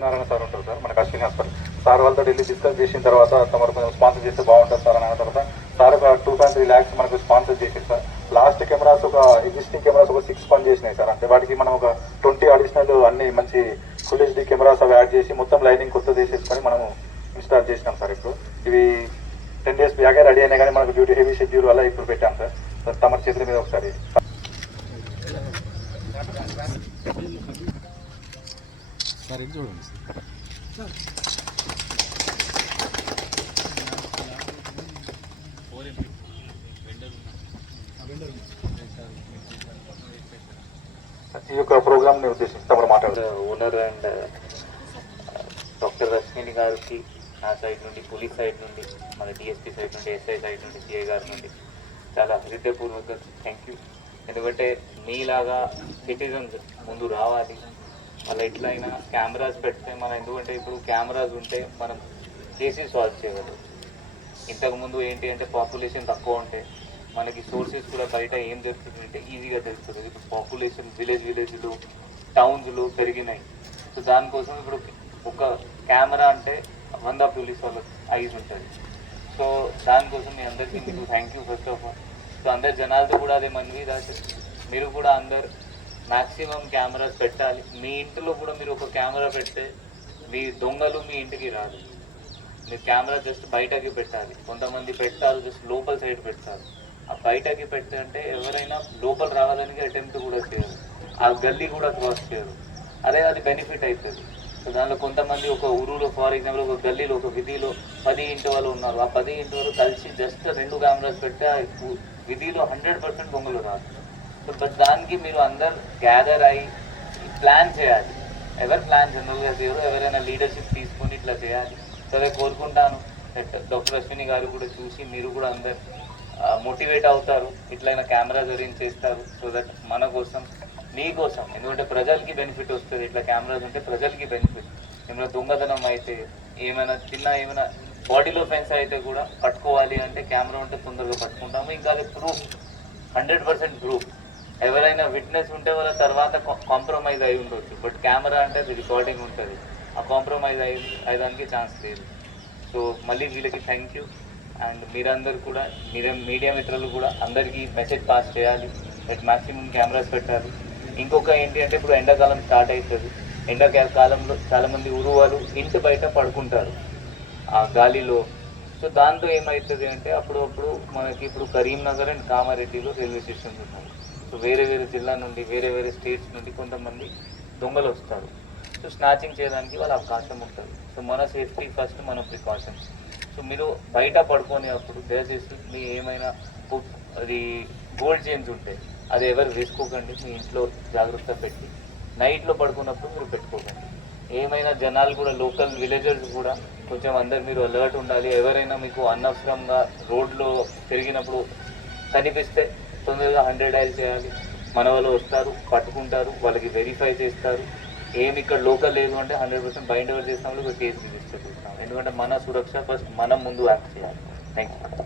Satyanarayana sir ఉంటారు sir మనకు Ashwini hospital sir. వాళ్ళతో ఢిల్లీ డిస్కస్ చేసిన తర్వాత తమరు కొంచెం స్పాన్సర్ చేస్తే బాగుంటుంది సార్ అని అన్న తర్వాత సార్ ఒక టూ పాయింట్ త్రీ ల్యాక్స్ మనకు స్పాన్సర్ చేసింది సార్. లాస్ట్ కెమెరాస్ ఒక ఎగ్జిస్టింగ్ కెమెరాస్ ఒక సిక్స్ పని చేసినాయి సార్. అంటే వాటికి మనం ఒక ట్వంటీ అడిషనల్ అన్ని మంచి ఫుల్ హెచ్డి కెమెరాస్ అవి యాడ్ చేసి మొత్తం లైనింగ్ కొత్త చేసేసుకొని మనము ఇన్స్టాల్ చేసినాం సార్ ఇప్పుడు. ఇవి టెన్ డేస్ బ్యాగే రెడీ అయినా కానీ మనకు డ్యూటీ హెవీ షెడ్యూల్ వల్ల ఇప్పుడు పెట్టాం సార్. సార్ తమ చేతుల మీద ఒకసారి. సార్ ఇది చూడండి సార్. ఈ యొక్క ప్రోగ్రామ్ని ఉద్దేశించి తమరు మాట్లాడారు ఓనర్ అండ్ డాక్టర్ రశ్మిని గారికి నా సైడ్ నుండి పోలీస్ సైడ్ నుండి మన డిఎస్పీ సైడ్ నుండి ఎస్ఐ సైడ్ నుండి సిఐ గారి నుండి చాలా హృదయపూర్వక థ్యాంక్ యూ ఎందుకంటే మీలాగా సిటిజన్స్ ముందు రావాలి. లైట్లు ఎట్లయినా కెమెరాస్ పెడితే మనం ఎందుకంటే ఇప్పుడు కెమెరాస్ ఉంటే మనం చేసి సాల్వ్ చేయగలరు ఇంతకుముందు ఏంటి అంటే పాపులేషన్ తక్కువ ఉంటే మనకి సోర్సెస్ కూడా బయట ఏం జరుగుతుంది అంటే ఈజీగా తెలుస్తుంది. ఇప్పుడు పాపులేషన్ విలేజ్ విలేజ్లు టౌన్స్లు పెరిగినాయి. సో దానికోసం ఇప్పుడు ఒక కెమెరా అంటే వంద పోలీస్ వాళ్ళ ఐజ్ ఉంటుంది. సో దానికోసం మీ అందరికీ మీకు thank you first of all so అందరు జనాలతో కూడా అదే మనవి దాచి మీరు కూడా అందరు మ్యాక్సిమం కెమెరాస్ పెట్టాలి. మీ ఇంటిలో కూడా మీరు ఒక కెమెరా పెడితే మీ దొంగలు మీ ఇంటికి రాదు మీరు కెమెరా జస్ట్ బయటకి పెట్టాలి. కొంతమంది పెడతారు జస్ట్ లోపల సైడ్ పెడతారు. ఆ బయటకి పెడితే అంటే ఎవరైనా లోపల రావాలని అటెంప్ట్ కూడా చేయరు. ఆ గల్లీ కూడా క్రాస్ చేయరు. అదే అది బెనిఫిట్ అవుతుంది సో దానిలో కొంతమంది ఒక ఊరులో ఫార్ ఎగ్జాంపుల్ ఒక గల్లీలో ఒక విధిలో పది ఇంటి వాళ్ళు ఉన్నారు. ఆ పది ఇంటి వాళ్ళు కలిసి జస్ట్ రెండు కెమెరాస్ పెడితే ఆ విధిలో హండ్రెడ్ పర్సెంట్ దొంగలు రాదు సో బట్ దానికి మీరు అందరు గ్యాదర్ అయ్యి ప్లాన్ చేయాలి. ఎవరు ప్లాన్ జనరల్గా చేయరు ఎవరైనా లీడర్షిప్ తీసుకొని ఇట్లా చేయాలి. సరే కోరుకుంటాను. డాక్టర్ అశ్విని గారు కూడా చూసి మీరు కూడా అందరు మోటివేట్ అవుతారు. ఇట్లయినా కెమెరాస్ అరేంజ్ చేస్తారు. సో దట్ మన కోసం మీకోసం ఎందుకంటే ప్రజలకి బెనిఫిట్ వస్తుంది. ఇట్లా కెమెరాస్ ఉంటే ప్రజలకి బెనిఫిట్ ఏమైనా దొంగతనం అయితే ఏమైనా చిన్న ఏమైనా బాడీలో ఫెన్స్ అయితే కూడా పట్టుకోవాలి అంటే కెమెరా ఉంటే తొందరగా పట్టుకుంటాము. ఇంకా అది ప్రూఫ్ హండ్రెడ్ పర్సెంట్ ప్రూఫ్ ఎవరైనా విట్నెస్ ఉంటే వాళ్ళ తర్వాత కాంప్రమైజ్ అయి ఉండొచ్చు. బట్ కెమెరా అంటే అది రికార్డింగ్ ఉంటుంది. ఆ కాంప్రమైజ్ అయి అయ్యడానికి ఛాన్స్ లేదు. సో మళ్ళీ వీళ్ళకి థ్యాంక్ యూ అండ్ మీరందరూ కూడా మీరే మీడియా మిత్రులు కూడా అందరికీ మెసేజ్ పాస్ చేయాలి. అట్ మ్యాక్సిమం కెమెరాస్ పెట్టాలి. ఇంకొక ఏంటి అంటే ఇప్పుడు ఎండాకాలం స్టార్ట్ అవుతుంది ఎండాకాలంలో చాలామంది ఊరు వాళ్ళు ఇంటి బయట పడుకుంటారు. ఆ గాలిలో సో దాంతో ఏమవుతుంది అంటే అప్పుడప్పుడు మనకి ఇప్పుడు కరీంనగర్ అండ్ కామారెడ్డిలో రైల్వే స్టేషన్స్ ఉన్నాయి. సో వేరే వేరే జిల్లా నుండి వేరే వేరే స్టేట్స్ నుండి కొంతమంది దొంగలు వస్తారు సో స్నాచింగ్ చేయడానికి వాళ్ళ అవకాశం ఉంటుంది. సో మన సేఫ్టీ ఫస్ట్ మన ప్రికాషన్స్. సో మీరు బయట పడుకొని అప్పుడు దయచేసి మీ ఏమైనా అది గోల్డ్ చైన్స్ ఉంటే అది ఎవరు వేసుకోకండి మీ ఇంట్లో జాగ్రత్త పెట్టి. నైట్లో పడుకున్నప్పుడు మీరు పెట్టుకోకండి. ఏమైనా జనాలు కూడా లోకల్ విలేజర్స్ కూడా కొంచెం అందరు మీరు అలర్ట్ ఉండాలి. ఎవరైనా మీకు అనవసరంగా రోడ్లో తిరిగినప్పుడు కనిపిస్తే తొందరగా హండ్రెడ్ డైల్ చేయాలి. మన వాళ్ళు వస్తారు పట్టుకుంటారు వాళ్ళకి వెరిఫై చేస్తారు. ఏమి ఇక్కడ లోకల్ లేదు అంటే హండ్రెడ్ పర్సెంట్ బైండ్ ఎవర్ చేస్తాం కేసు రిజిస్టర్ చేస్తాం. ఎందుకంటే మన సురక్ష ఫస్ట్ మనం ముందు యాక్ట్ చేయాలి. Thank you